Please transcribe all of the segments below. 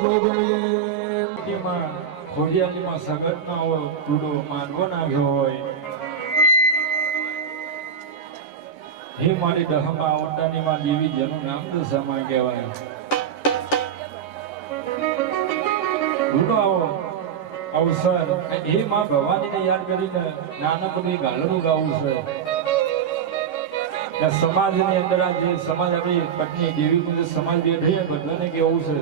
જોગણીમાં ખોડિયાલીમાં સગતમાં હોય ટૂડો માનવો નાખ્યો હોય હે મારી દહમાં ઓટાની માં દેવી જેનું નામ દશામાં કહેવાય ટૂડો આવો અવસર એ માં ભવાનીને યાદ કરીને નાનકડું ગાલડું ગાવું છે સમાજની અંદર આ જે સમાજ આપણી પત્ની દેવી કુંજ સમાજ બે થઈ બધાને કેવું છે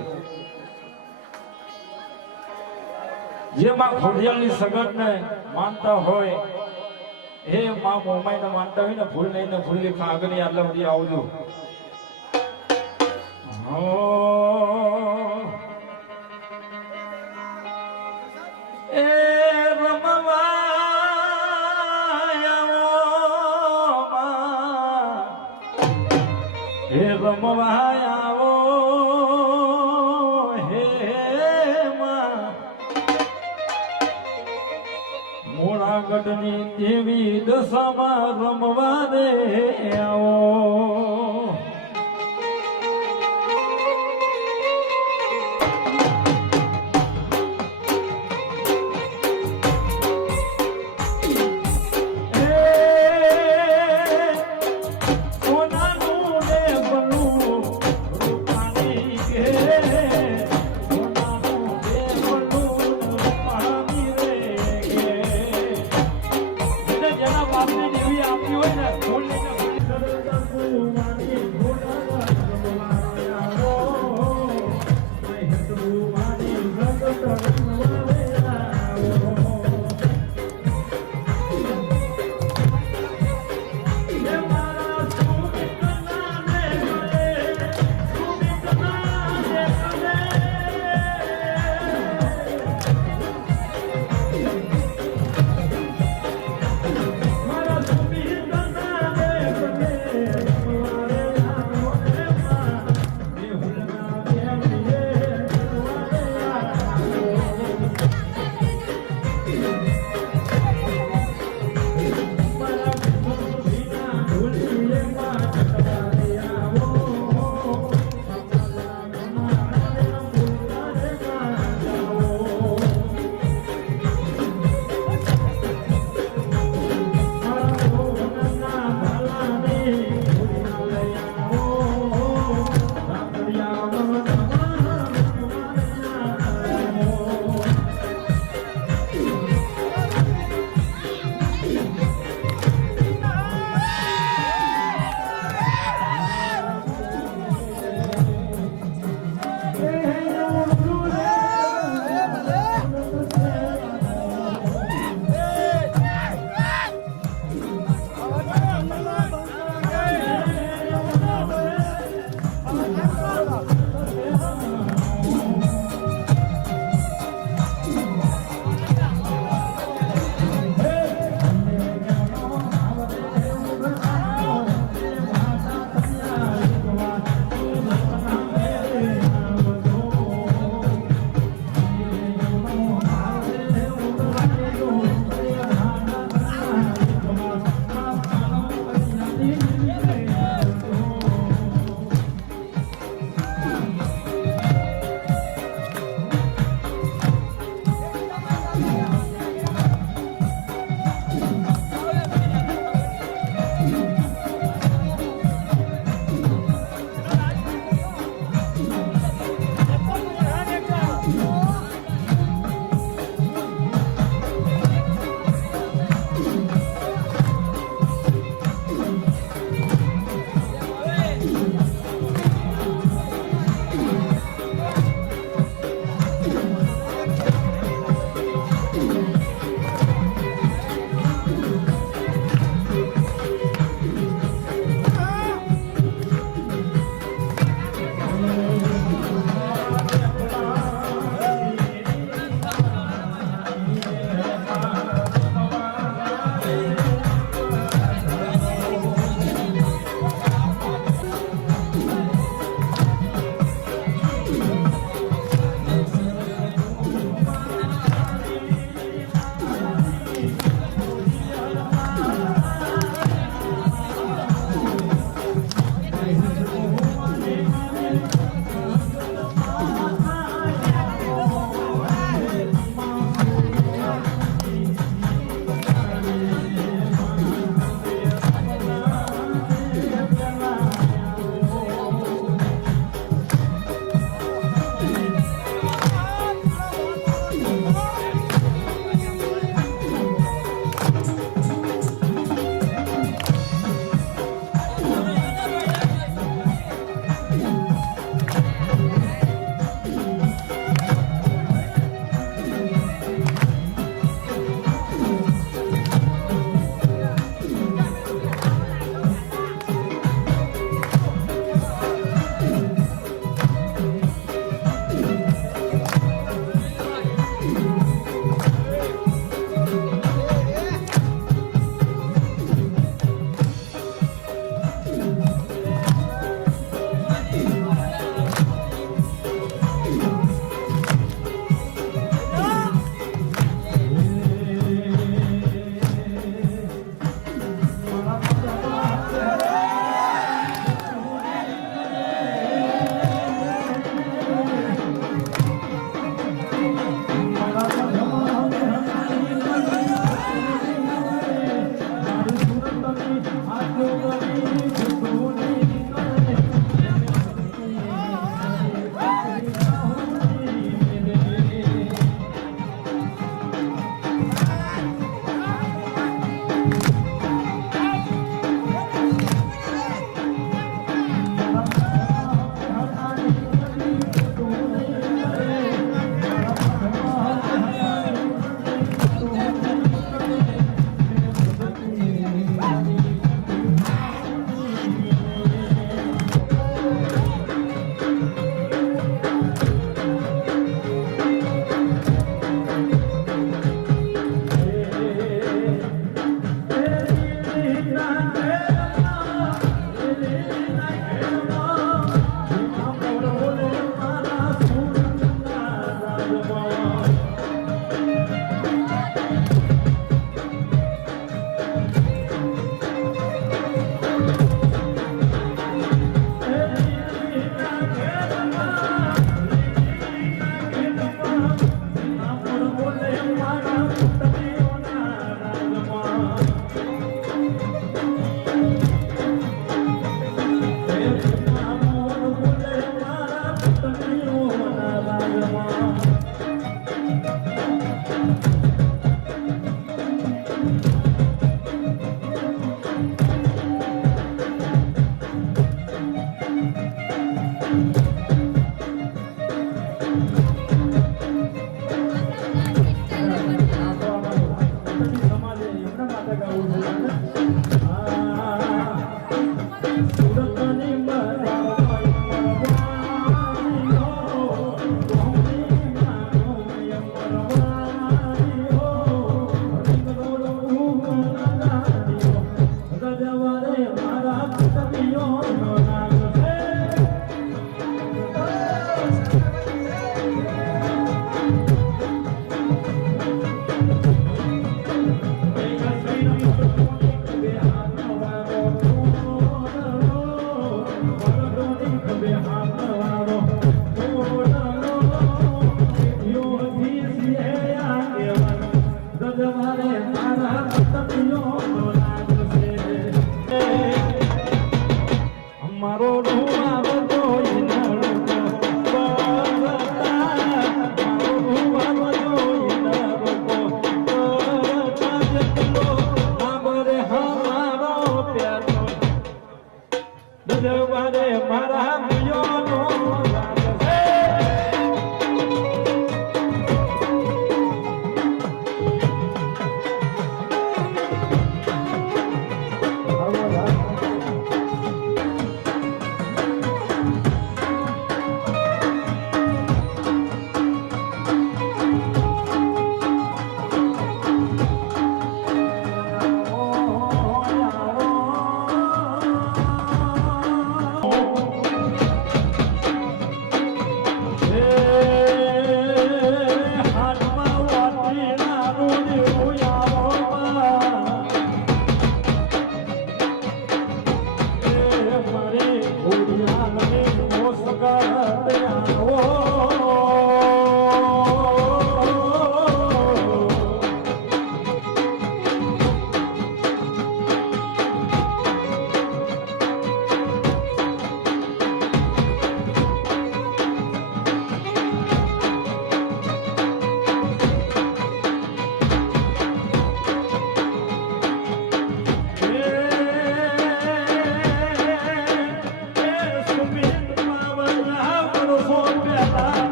જે માં ખોડિયાલની સગતને માનતા હોય હે માં મોમાઈને માનતા હોય ને ભૂલ નહીં ને ભૂલ લીખા આગળની આટલા બધી આવજો એ રમવાયાઓ હે મોળાગઢની દેવી દશામાં રમવા દે આવો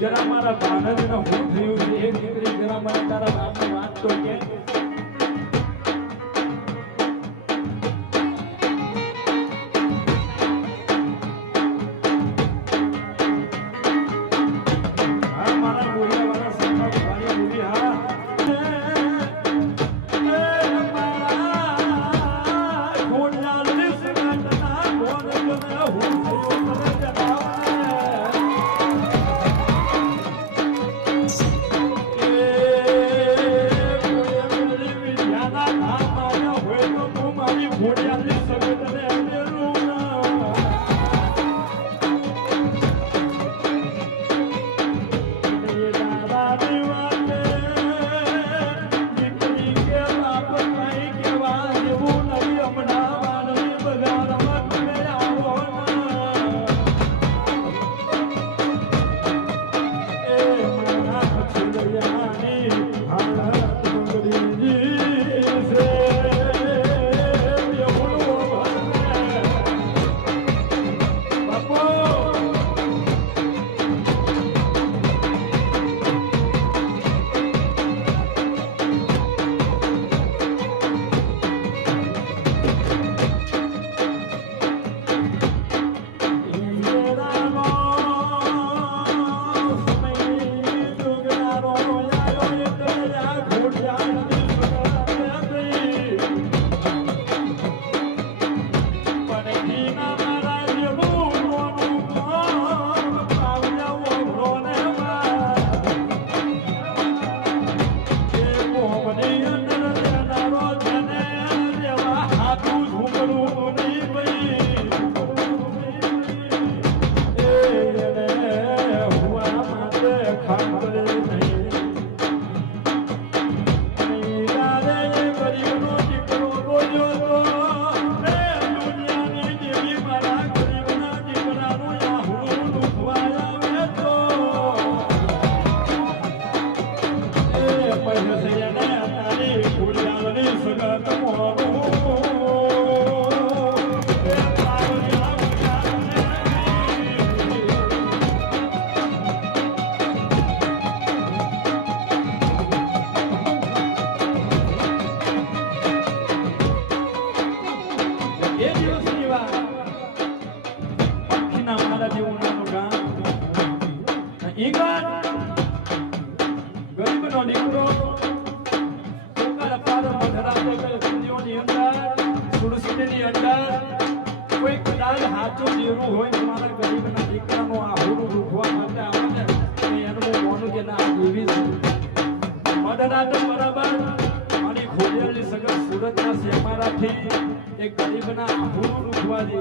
જરા મારા ભાણજને હું થયું છે એક દીકરી જરા મને તારા બાપની વાત તો કે હા મારા બોલ્યા વાળા સંભાળ ભાઈ બોલી હા ની અંદર સુરસુડીની અંદર કોઈ કદાચ હાચું દેવું હોય તો મારા ગરીબના દીકરાનો આહુડું રૂઠવા માટે આવે ને એનું હું માનું કે ના દેવી છે મદનાટ બરાબર મારી ખોડિયાલની સગત સુરતના શેમારાથી એક ગરીબના આહુડું રૂઠવા દે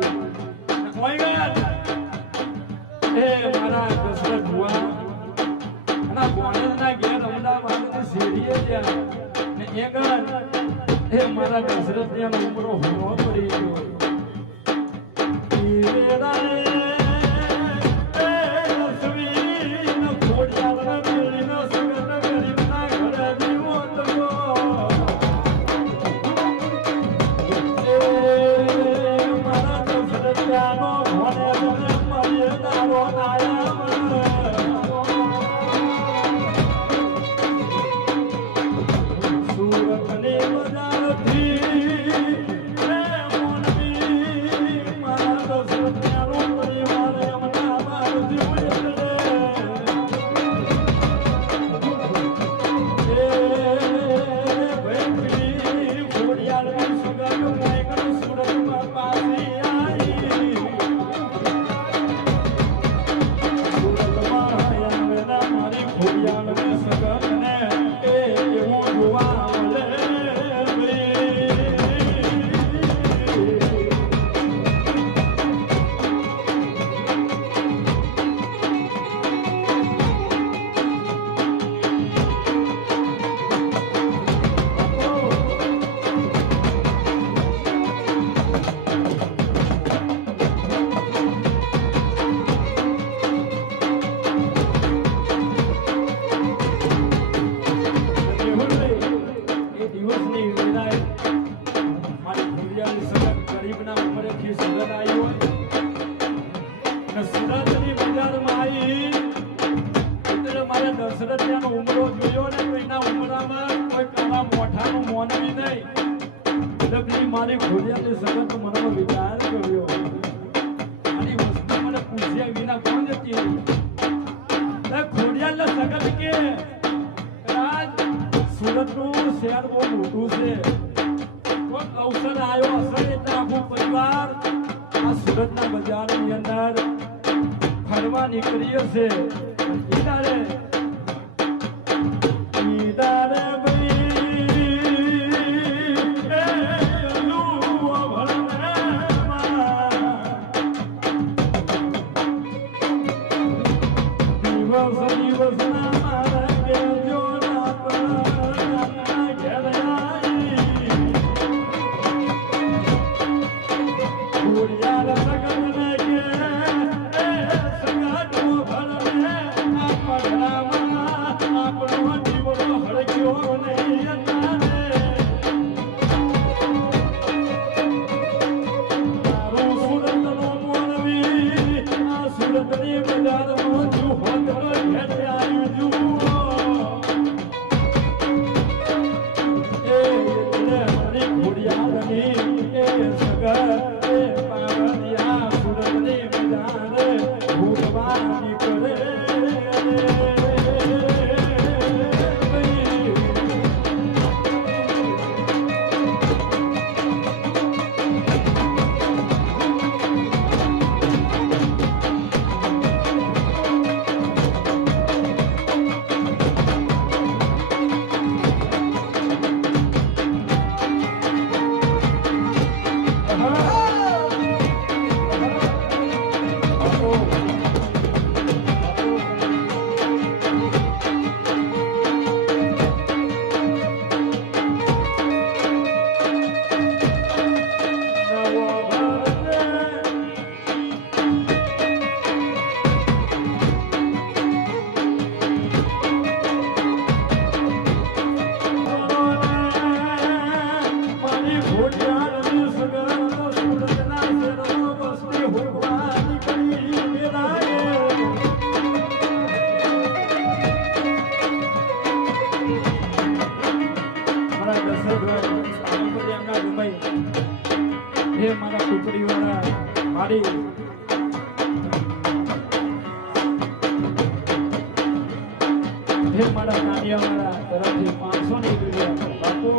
એ મારા દશરથ ભુવા અને ગોણેલના ઘેર અમદાવાદની શેરીએ ગયા ને એક એ મારા દશરથ ત્યાં ઉમરો હોવો પડી ગયો મારી ખોડિયાની સગત મને વિચાર કર્યો આની વસ્તુ મને પૂછ્યા વિના કોણ જતી ખોડિયાને સગત કે કદાચ સુરતનું શહેર બહુ મોટું છે કોઈ અવસર આવ્યો હશે એટલે આખું પરિવાર આ સુરતના બજારની અંદર ફરવા નીકળીએ છે ઈદારે મારા ટુકડી વાળા મારી મારા નાનિયા વાળા તરફથી 500 ની બાપુ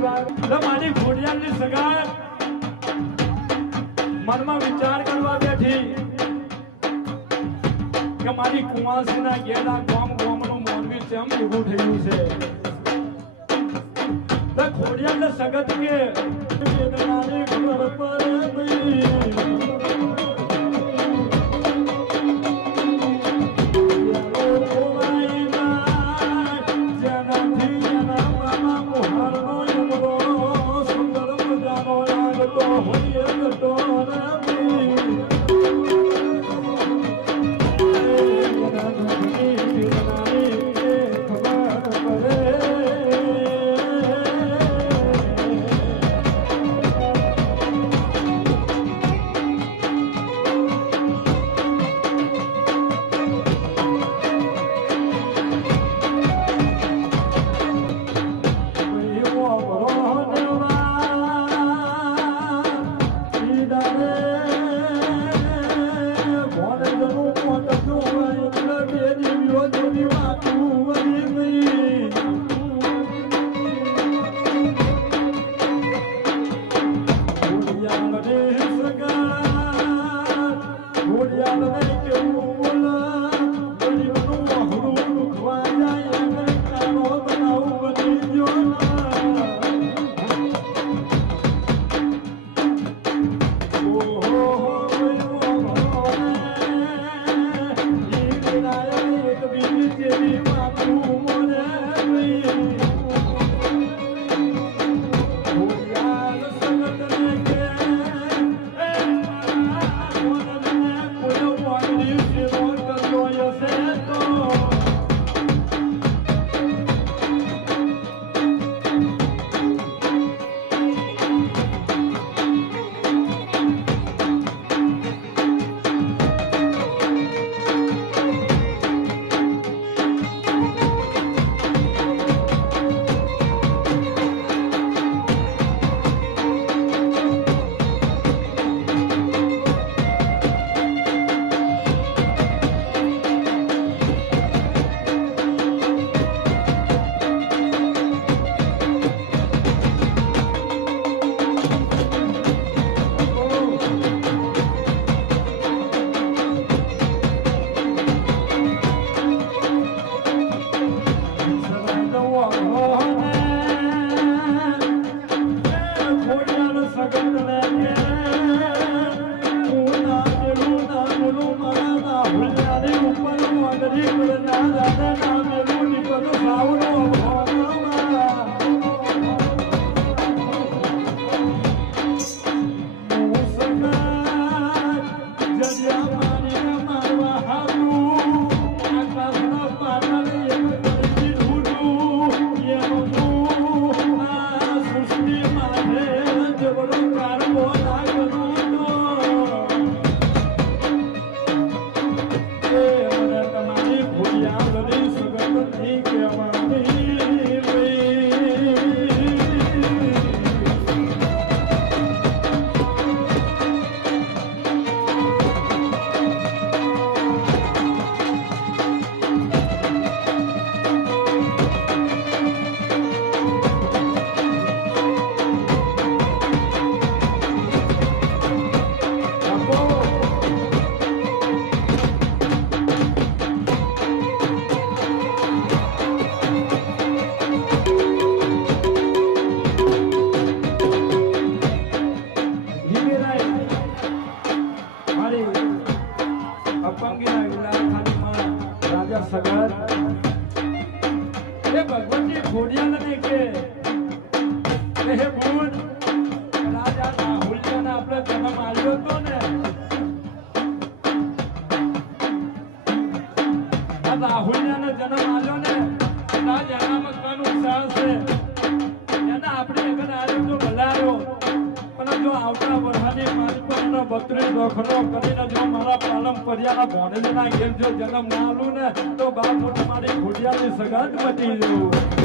મારી ઘોડિયાળની સગાઈ મનમાં વિચાર કરવા બેઠી કે મારી કુંવાસીના ગેડા ગામનું મોનવી કેમ ઊભું થયું છે. ઘોડિયાળને સગત કે વેદનાની ઘર પર જન્મ ના આલું ને તો બાપ મોટી મારી ઘોડિયાની સગાત મટી જવું.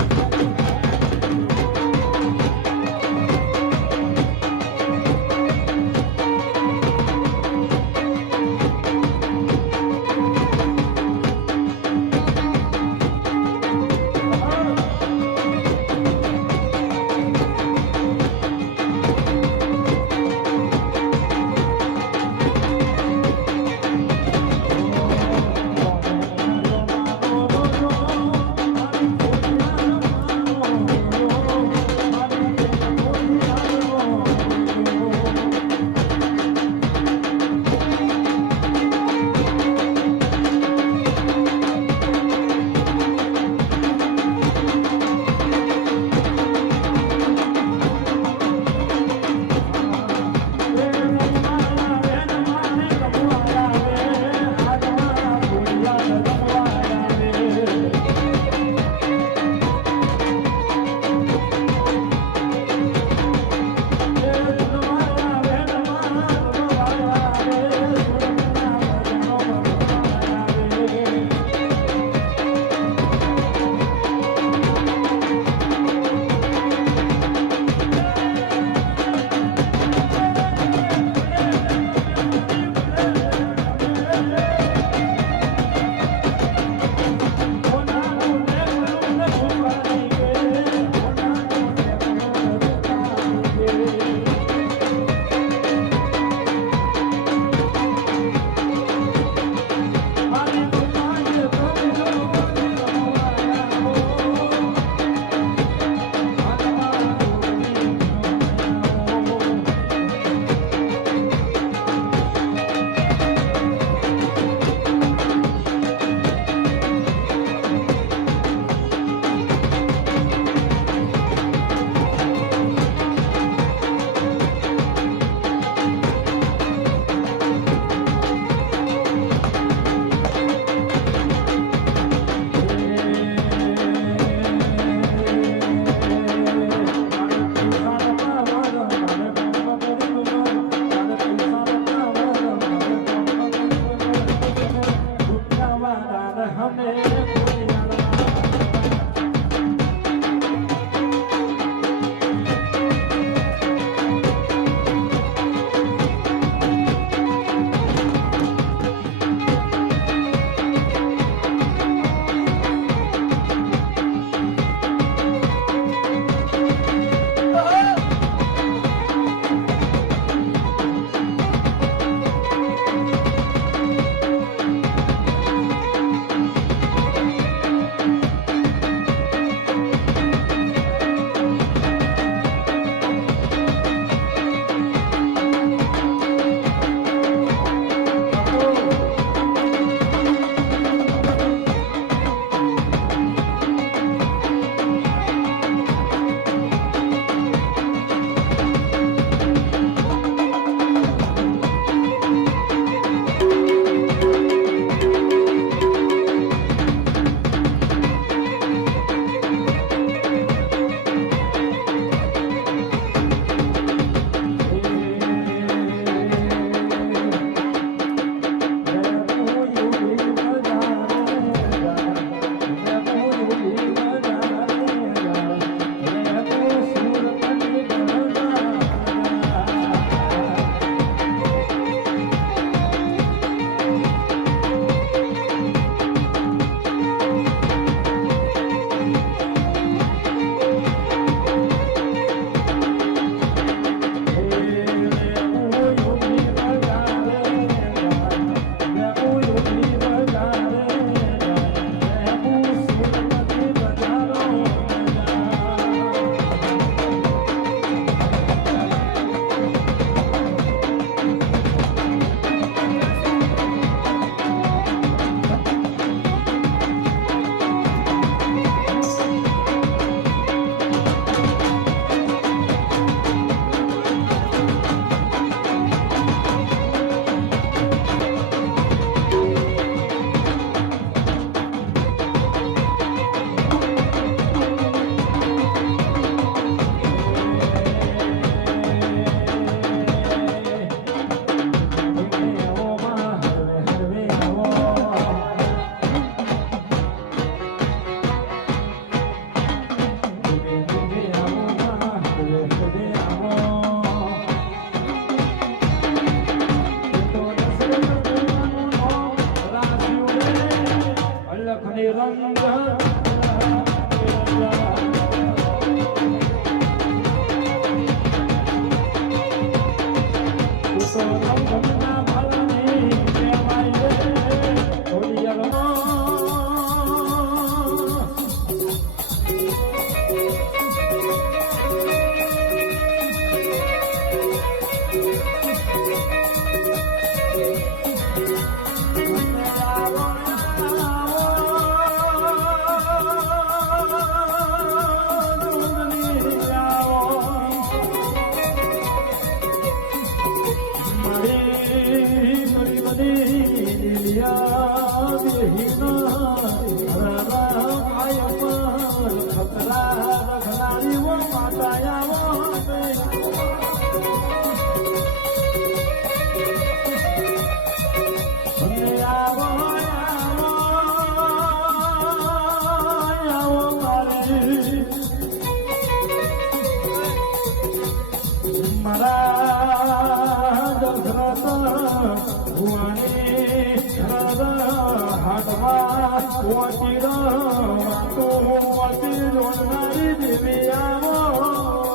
આવા વાતીડા તું વાતી રોનારી દેવી આવો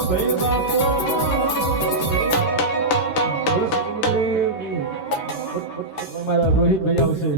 ભાઈ બાપો અમારા રોહિતભાઈ આવશે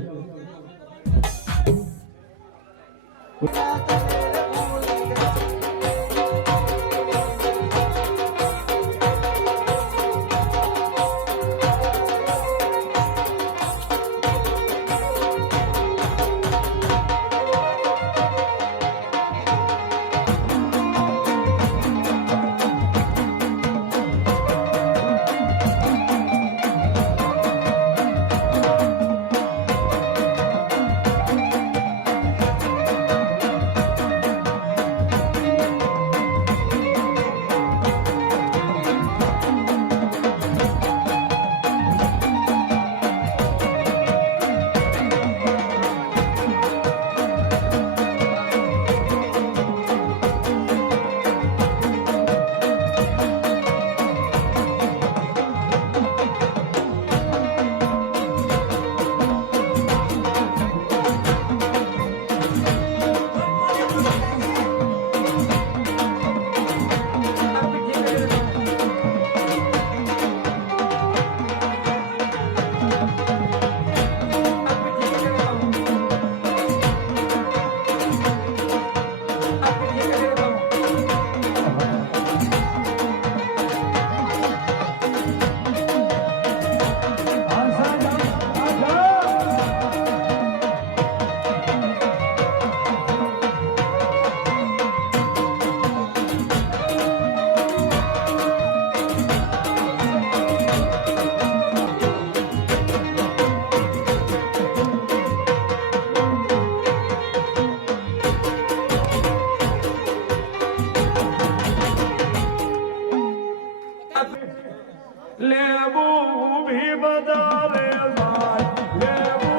લેબુ ભી બદલે લેબુ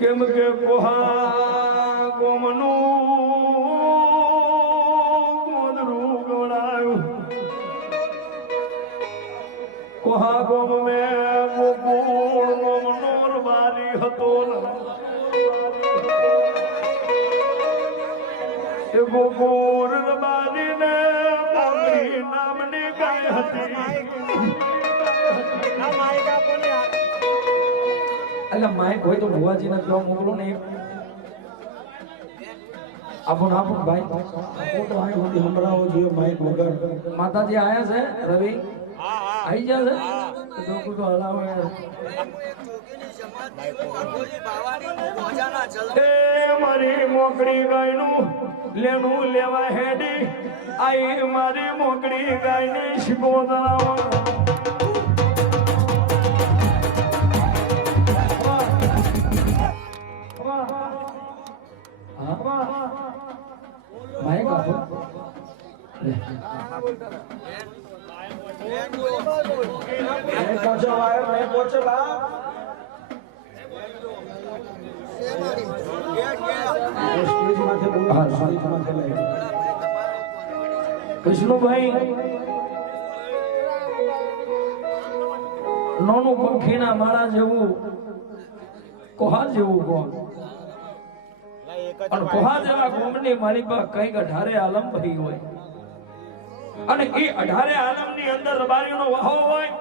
કેમ કે કોહા ગોમનું ગોદરું ગોળાયું કોહા ગોમ મે ગોકુળ ગોમનો રબારી હતો એ ગોકુળ રબારી ને મોગરી નામની ગાય હતી એટલે માઇક હોય તો ભુવાજીને જો મોકલો ને આપણ આપણ ભાઈ તો આ ગોદી હમરાવો જો માઇક વગર માતાજી આયા છે રવિ આવી ગયા છે તો કોઈ હલાવે એ મારી મોકડી ગાયનું લેણું લેવા હેડી આઈ મારી મોકડી ગાયની શિકોતરાવા माइक आपो मैं पहुंचो आए मैं पहुंचो बा स्टेज माथे बोल हां स्टेज माथे ले कृष्ण भाई नोनो पंखीना माळा जेवू कोहा जेवू कोण અને કોહા જેવા ગોમની મારી પર કઈક 18 આલમ ભઈ હોય અને એ 18 આલમ ની અંદર રબારીનો વાહો હોય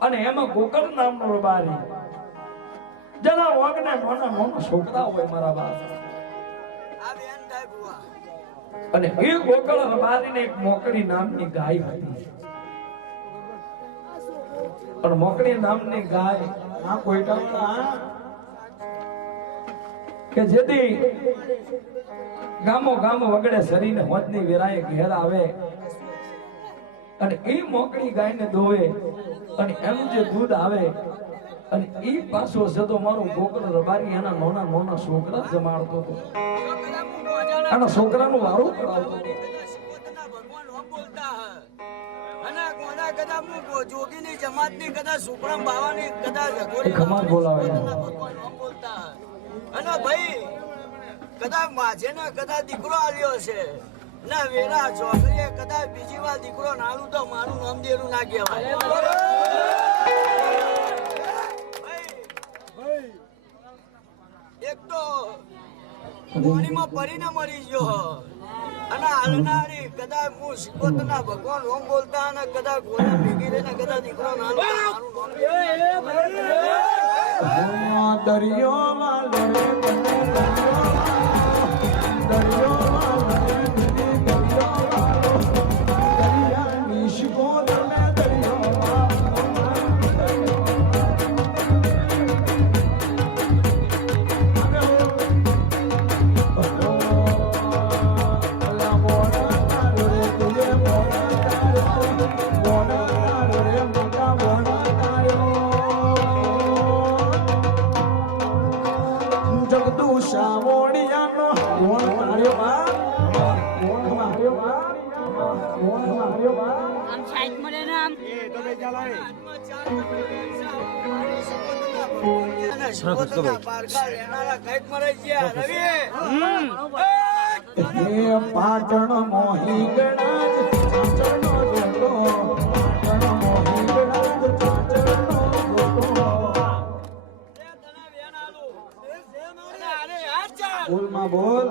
અને એમાં ગોકળ નામનો રબારી જના વાગને મોના મોના છોકરા હોય મારા બાપ આ બેન થાય બુઆ અને એ ગોકળ રબારીને એક મોકળી નામની ગાય હતી પણ મોકળી નામની ગાય આ કોઈટા કે જેથી ગામો ગામ વગડે શરીને હોજની વેરાએ ઘેર આવે અને એ મોકળી ગાયને દોવે અને એનું જે દૂધ આવે અને એ પાછો જતો મારો ગોકળ રબારી એના નાના નાના છોકરા જમાડતો હતો આના છોકરાનું વારું કરાવતો હતો કદાચ હું જોગીની જમાતની કદાચ સુપ્રમ બાવાની કદાચ અઘોરી ખમાર બોલાવે. ભગવાન બોલતા અને ભાઈ કદાચ માજેને કદાચ દીકરો આવ્યો છે ના વેરા ચોકડીએ કદાચ બીજી વાર દીકરો નાનું તો મારું નામ દેરું ના કહેવાય ભાઈ એક તો પાણીમાં પડીને મરી ગયો અને હાલનારી કદાચ હું સિકોતના ભગવાન રોમ બોલતા અને કદાચ ગોળા ભેગી રહીને કદાચ દીકરો નાનો મારું દરિયો આમ સાઈડ મળે ને આમ પાટણ મોહી ગણાજ ચાચરનો જોતો પાટણ મોહી ગણાજ ચાચરનો જોતો બોલમાં બોલ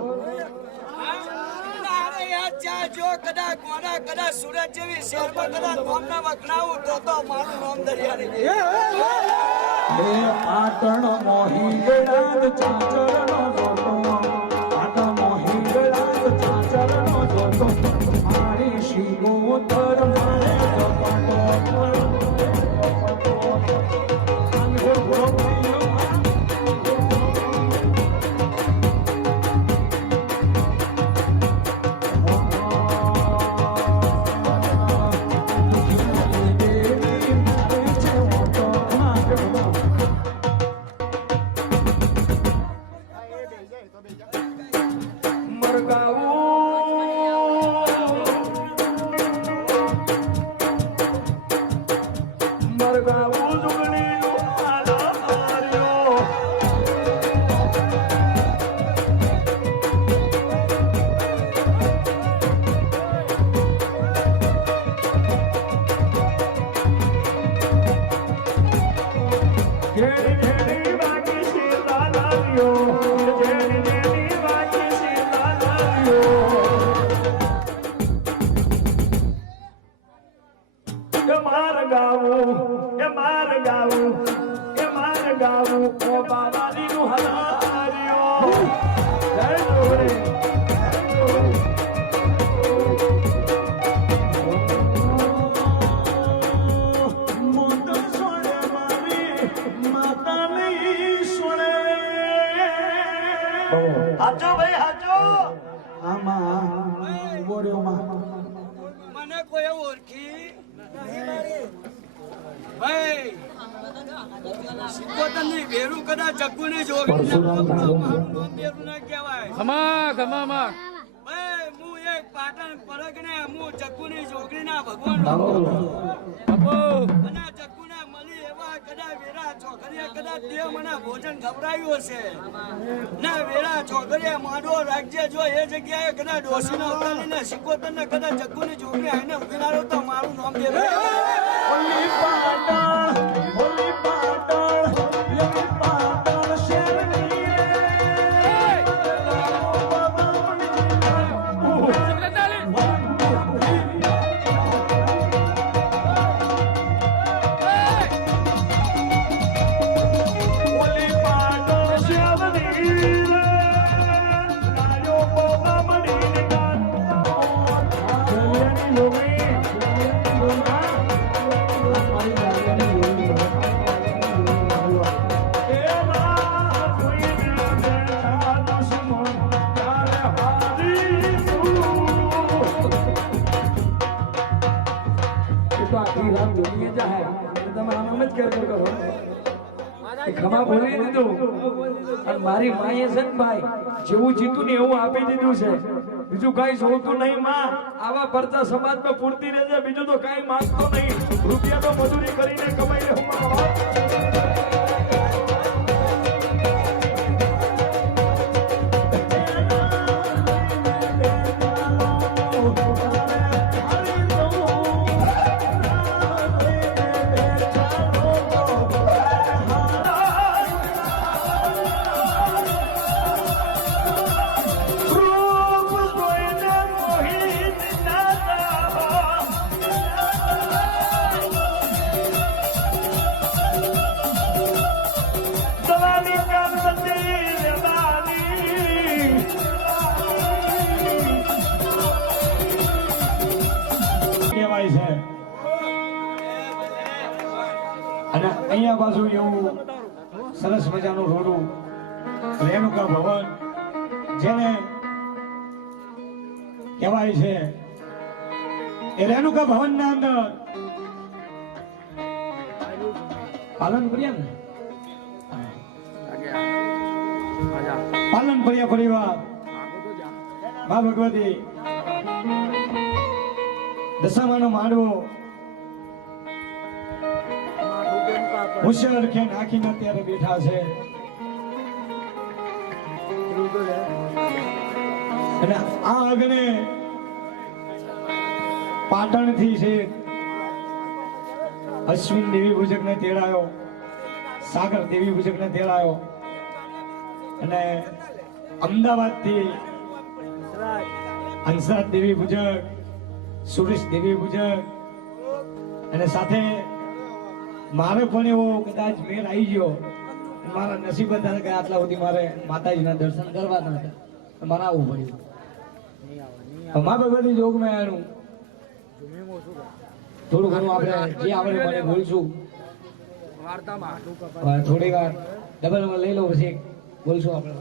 જો કદાચ કોના કદાચ સુરત જેવી શહેરમાં કદાચ નામના વખણાવું તો મારું નામ દરિયાની પાટણ મોહી ગણાજ ચાચરનો જોતો પાટણ મોહી ગણાજ ચાચરનો જોતો મારી શિગોતર મારે હાચો ભાઈ હાચો આમાં બોર્યોમાં મને કોઈ ઓળખી ભાઈ સિકોતરની વેરું કદાચ જગ્ગુની જોગી મારું નામ વેરું ના કહેવાય ખમા ભાઈ હું એક પાટણ પરગને હું જગ્ગુની જોગીના ભગવાન અને જગ્ગુના મળી એવા કદાચ વેરા ચોકડીએ કદાચ દેવ મને ભોજન ખવડાવ્યું હશે ના વેરા ચોકડીએ માંડવો રાખજે જો એ જગ્યાએ કદાચ ડોસીને ઉતારીને સિકોતરને કદાચ જગ્ગુની જોગી આવીને ઉભીનારો તો મારું નામ દેવું ખમા બોલી દીધું અને મારી માએ છે ને ભાઈ જેવું જીતું ને એવું આપી દીધું છે બીજું કઈ જોતું નહીં માં. આવા પડતા સમાજમાં પૂરતી રહેજે, બીજું તો કઈ માંગતો નહીં. રૂપિયા તો મજૂરી કરીને કમાઈ લે હું મારો બાપ. કહેવાય છે. અને અહીંયા પાછું એવું સરસ મજાનું રોડું રેણુકા ભવન જેને કહેવાય છે એ રેણુકા ભવન ના અંદર પાલનપુરિયા પાલનપુરિયા પરિવાર મા ભગવતી દશામાનો માંડવો હોશિયાર કે નાખીને અત્યારે બેઠા છે. અને આ આગળ પાટણ થી છે અશ્વિન દેવી પૂજક ને તેડાયો, સાગર દેવી પૂજક ને તેડાયો, અને અમદાવાદ થી હંસરાજ દેવી પૂજક, સુરેશ દેવી પૂજક, અને સાથે મારે પણ એવો કદાચ મેળ આવી ગયો. મારા નસીબ હતા કે આટલા સુધી મારે માતાજીના દર્શન કરવાના હતા, મારે આવવું પડ્યું. મા ભગવતી જોગ મેં આવ્યું થોડું ઘણું આપણે જે આવડે મને બોલશું. થોડી વાર ડબલ લઈ લો પછી બોલશું આપણે.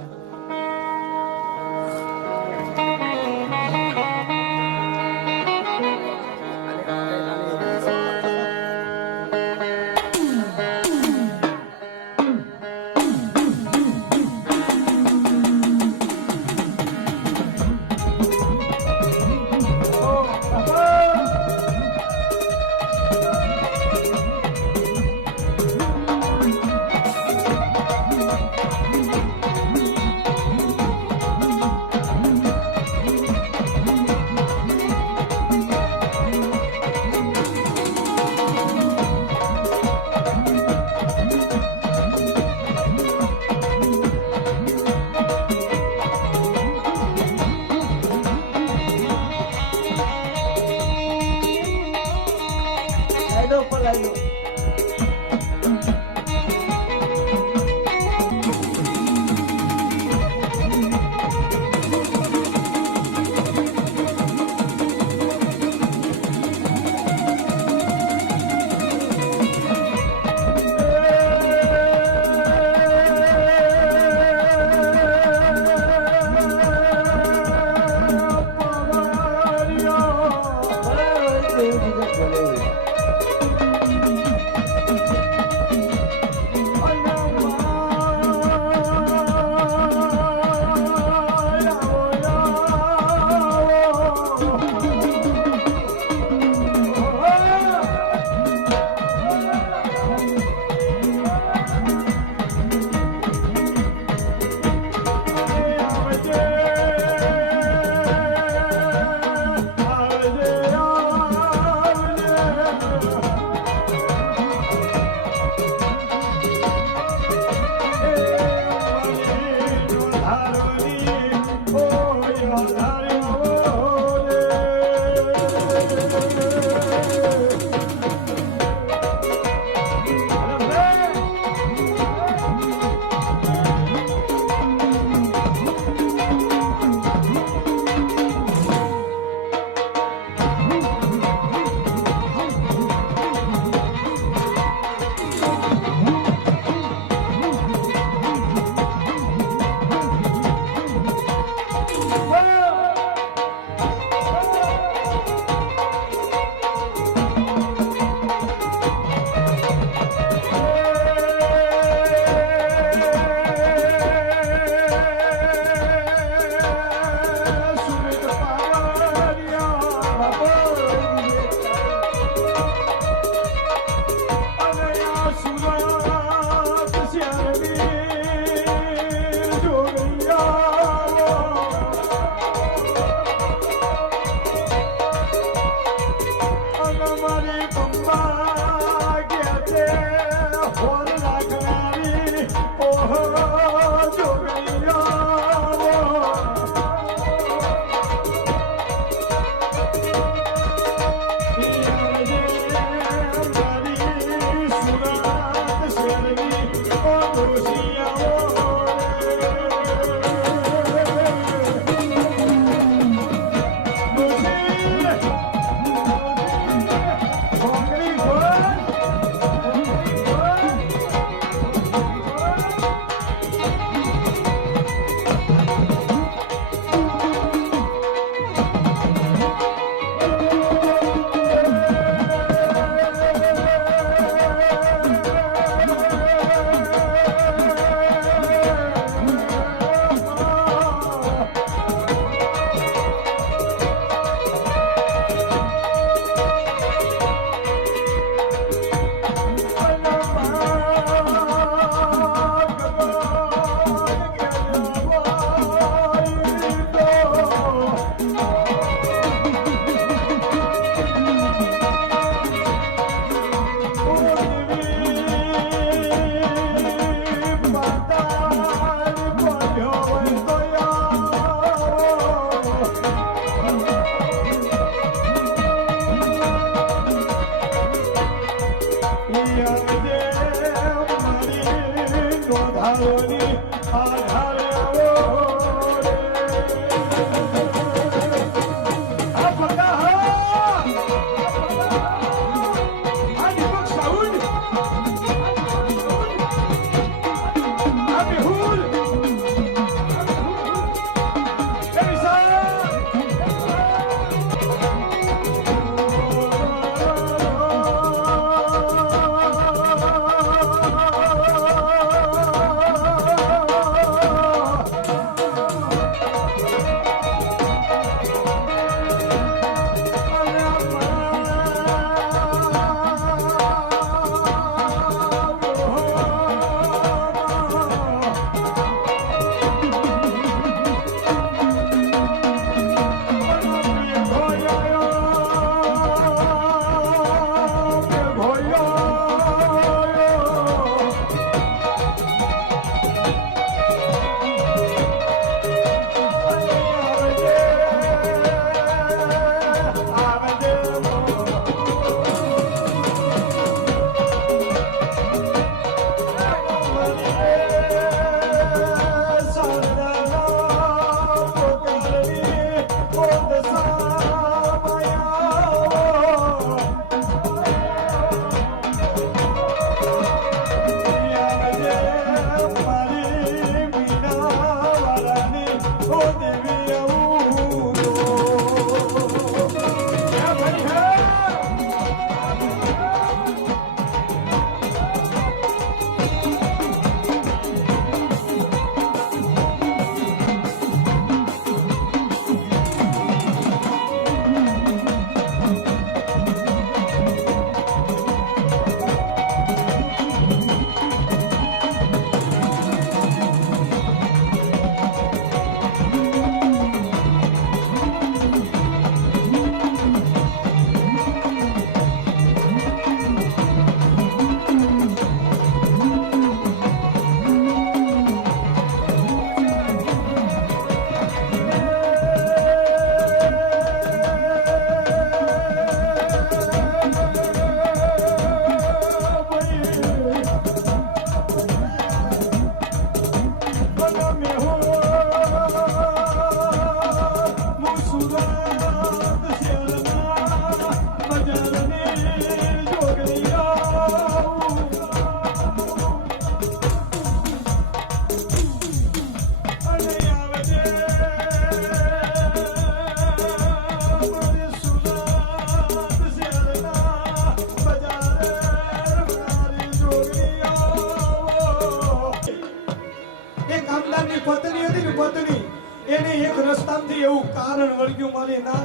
રસ્તામાંથી એવું કારણ વળગ્યું મારી ના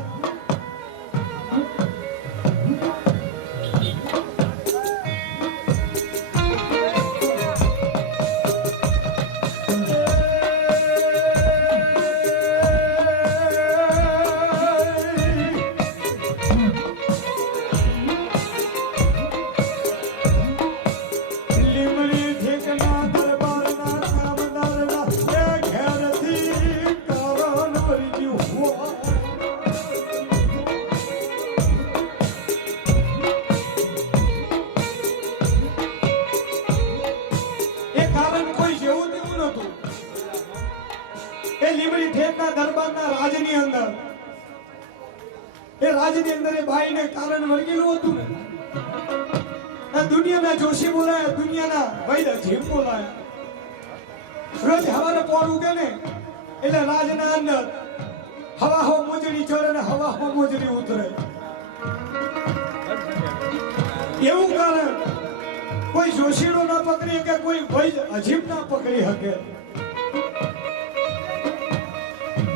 રાજની અંદર એ બાઈને કારણ વળગેલું હતું ને આ દુનિયાના જોશી બોલાયા, દુનિયાના વૈદ જીવ બોલાયા. રોજ હવારે પોર ઉગે ને એટલે રાજના અંદર હવા હો મોજડી ચડે ને હવા હો મોજડી ઉતરે. એવું કારણ કોઈ જોશીડો ના પકડી શકે, કોઈ વૈદ અજીબ ના પકડી શકે.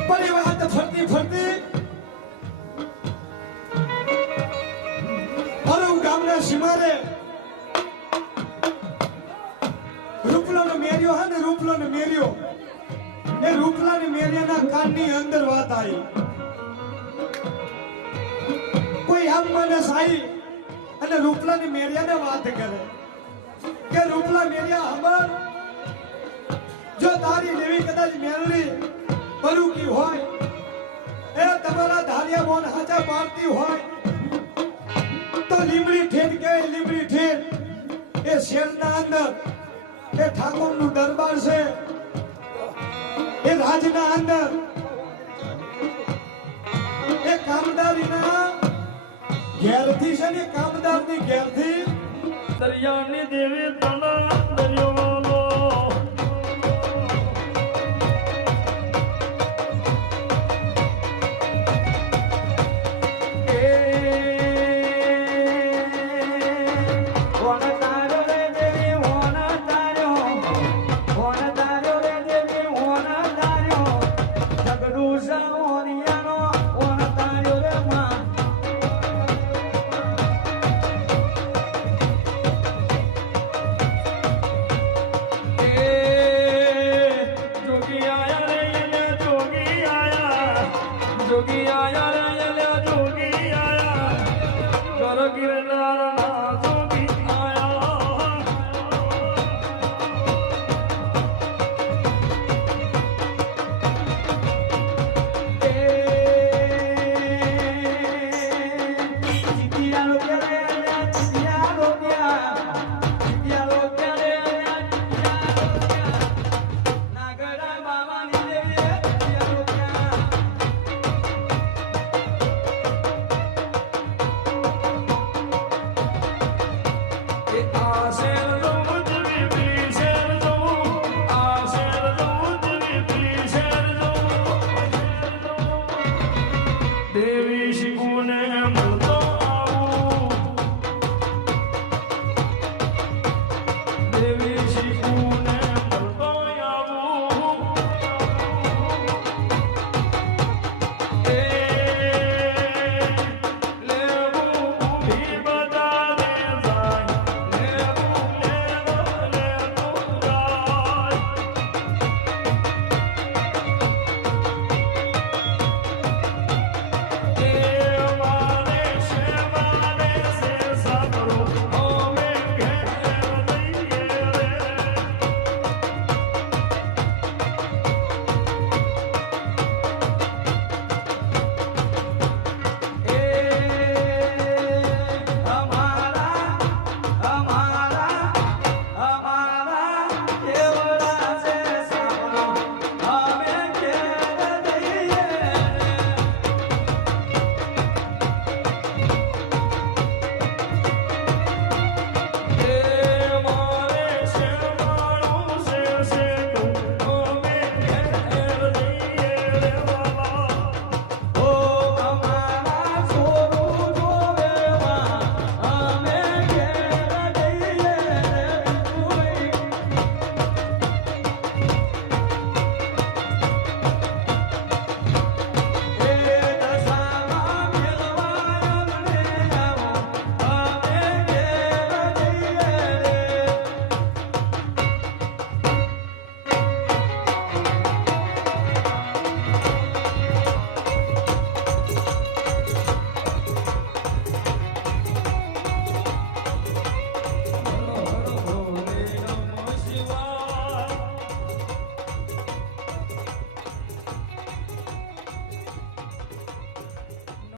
પણ એ વાત ફરતી ફરતી અરવ ગામના સીમારે રૂપલાનો મેર્યો હે ને, રૂપલાનો મેર્યો એ રૂપલાની મેર્યાના કાનની અંદર વાત આવી. કોઈ આમ માણસ આવી અને રૂપલાની મેર્યાને વાત કરે કે રૂપલા મેર્યા હમર, જો તારી દેવી કદાચ મેલડી બલુકી હોય, એ તમારા ધારિયા બોન હાચા પાડતી હોય તો લીમડી ઠેઠ કે લીમડી ઠેઠ એ શેરના અંદર એ ઠાકોરનું દરબાર છે, એ રાજના અંદર એ કામદારીના ઘેરથી છે ને, કામદારની ઘેરથી દરિયાની દેવી તણા દરિયો વાલો जोगी आया रे जोगी आया कर गिरनार ना जोगी आया चितिया लो रे चितिया लो चितिया लो रे नागरा बाबा नी रे चितिया लो